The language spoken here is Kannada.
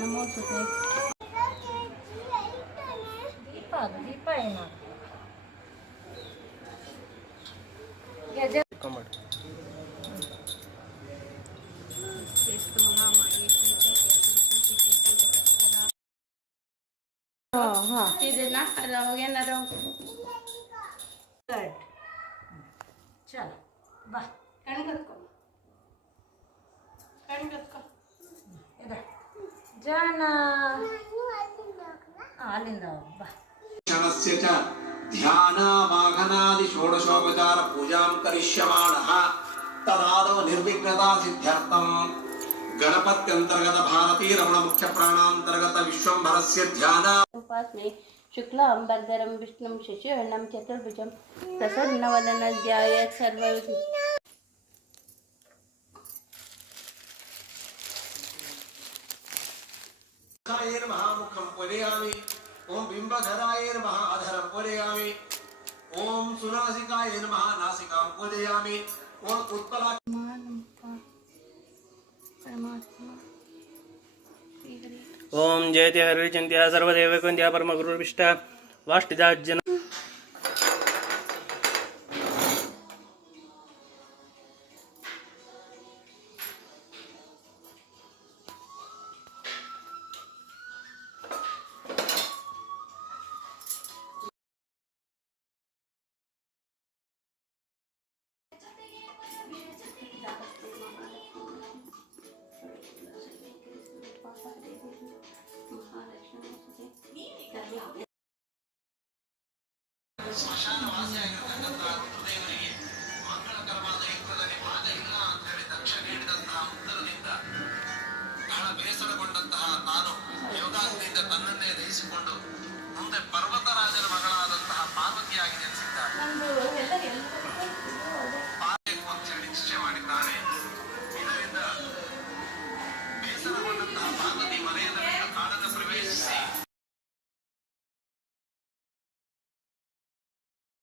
ನಮೋಸ್ತುತೆ. ದೀಪ ಏನು ಚಲೋ ಬಾ ಕಣ್ಗತ್ಕೊ ಜಾನ ಅಲ್ಲಿಂದ ಬಾ ध्यानावाहनादि षोडशोपचार पूजां करिष्यमाणः तदादौ निर्विघ्नता सिद्ध्यर्थं गणपत्यन्तर्गत भारती रमण मुख्य प्राणान्तर्गत विश्वंभरस्य ध्यान उपासने शुक्लां वरदरं विष्णुं शशिवर्णं चतुर्भुजं प्रसन्नवदनं ध्यायेत् सर्वविघ्न महामुखं पूजयामि ओम बिंबधराय नमः अधरं पूजयामि ओम सुनासिकाय नमः नासिकां पूजयामि ओम उत्पला ओम जयति हरिचिन्त्या सर्वदेवकुन्त्या परमगुरुर्विष्टा वाष्टिदाज्जन ಬೇಸರಗೊಂಡಂತಹ ನಾನು ಯೋಗಾಗ್ನಿಯಿಂದ ತನ್ನನ್ನೇ ದಹಿಸಿಕೊಂಡು ಮುಂದೆ ಪರ್ವತರಾಜನ ಮಗಳಾದಂತಹ ಪಾರ್ವತಿಯಾಗಿ ಜನಿಸಿದ್ದಾಳೆ ಅಂತ ಹೇಳಿ ನಿಶ್ಚಯ ಮಾಡಿದ್ದಾನೆ. ಇದರಿಂದ ಬೇಸರಗೊಂಡಂತಹ ಪಾರ್ವತಿ ಮನೆಯಿಂದ